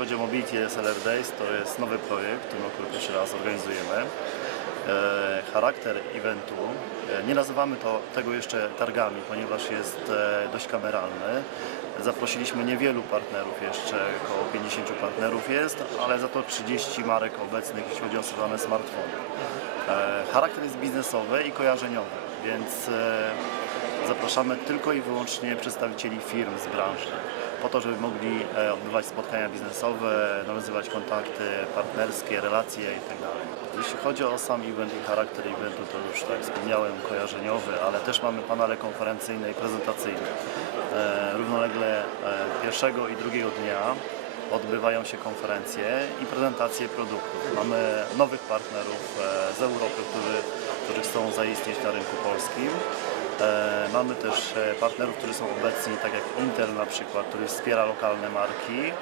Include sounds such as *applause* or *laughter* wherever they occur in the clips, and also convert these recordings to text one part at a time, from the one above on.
chodzi o Mobility SLR Days, to jest nowy projekt, który który pierwszy raz organizujemy. E, charakter eventu, e, nie nazywamy to, tego jeszcze targami, ponieważ jest e, dość kameralny. Zaprosiliśmy niewielu partnerów jeszcze, około 50 partnerów jest, ale za to 30 marek obecnych, jeśli chodzi o stosowane smartfony. E, charakter jest biznesowy i kojarzeniowy, więc zapraszamy tylko i wyłącznie przedstawicieli firm z branży, po to, żeby mogli e, odbywać spotkania biznesowe, nawiązywać kontakty partnerskie, relacje itd. Jeśli chodzi o sam event i charakter eventu, to już tak wspomniałem, kojarzeniowy, ale też mamy panele konferencyjne i prezentacyjne. E, Równolegle e, pierwszego i drugiego dnia odbywają się konferencje i prezentacje produktów. Mamy nowych partnerów z Europy, którzy, którzy chcą zaistnieć na rynku polskim. E, Mamy też e, partnerów, którzy są obecni, tak jak Intel na przykład, który wspiera lokalne marki. E,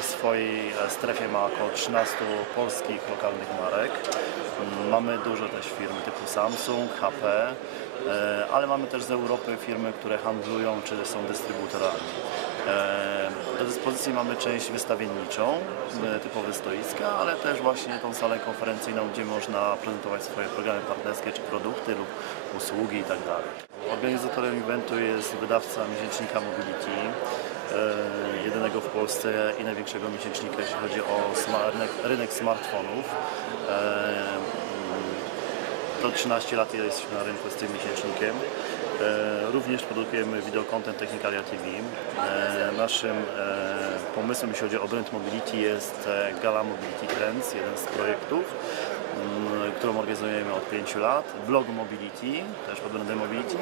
W swojej strefie ma około 13 polskich lokalnych marek. Mm, Mamy dużo też firm typu Samsung, HP, ale mamy też z Europy firmy, które handlują czy są dystrybutorami. E, Do dyspozycji mamy część wystawienniczą, e, typowe stoiska, ale też właśnie tą salę konferencyjną, gdzie można prezentować swoje programy partnerskie czy produkty lub usługi itd. Organizatorem eventu jest wydawca miesięcznika Mobility, e, jedynego w Polsce i największego miesięcznika, jeśli chodzi o rynek, smartfonów. E, to 13 lat jesteśmy na rynku z tym miesięcznikiem. Również produkujemy wideo content Technicalia TV. Naszym e, pomysłem, jeśli chodzi o brand mobility, jest e, Gala Mobility Trends, jeden z projektów, m, którą organizujemy od 5 lat. Blog Mobility, też pod brandem Mobility.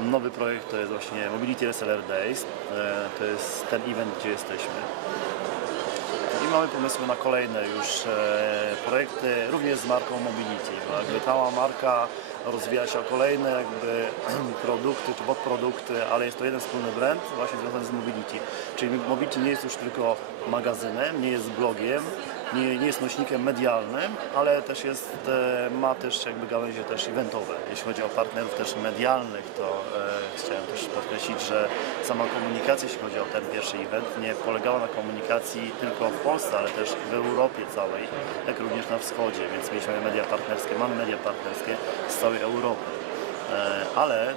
Nowy projekt to jest właśnie Mobility SLR Days. E, To jest ten event, gdzie jesteśmy. I mamy pomysły na kolejne już projekty, również z marką Mobility. Jakby cała marka rozwija się kolejne jakby *clears throat* produkty czy podprodukty, ale jest to jeden wspólny brand właśnie związany z Mobility. Czyli Mobility nie jest już tylko magazynem, nie jest blogiem, nie, nie jest nośnikiem medialnym, ale też jest, e, ma też jakby gałęzie też eventowe. Jeśli chodzi o partnerów też medialnych, to e, chciałem też podkreślić, że sama komunikacja, jeśli chodzi o ten pierwszy event, nie polegała na komunikacji tylko w Polsce, ale też w Europie całej, jak również na wschodzie, więc mieliśmy media partnerskie, mamy media partnerskie z całej Europy. E, ale e,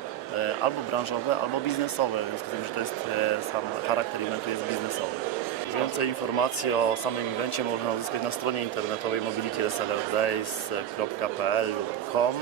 albo branżowe, albo biznesowe, w związku z tym, że to jest e, sam charakter eventu jest biznesowy. Więcej informacji o samym evencie można uzyskać na stronie internetowej mobilityslrdays.pl lub com.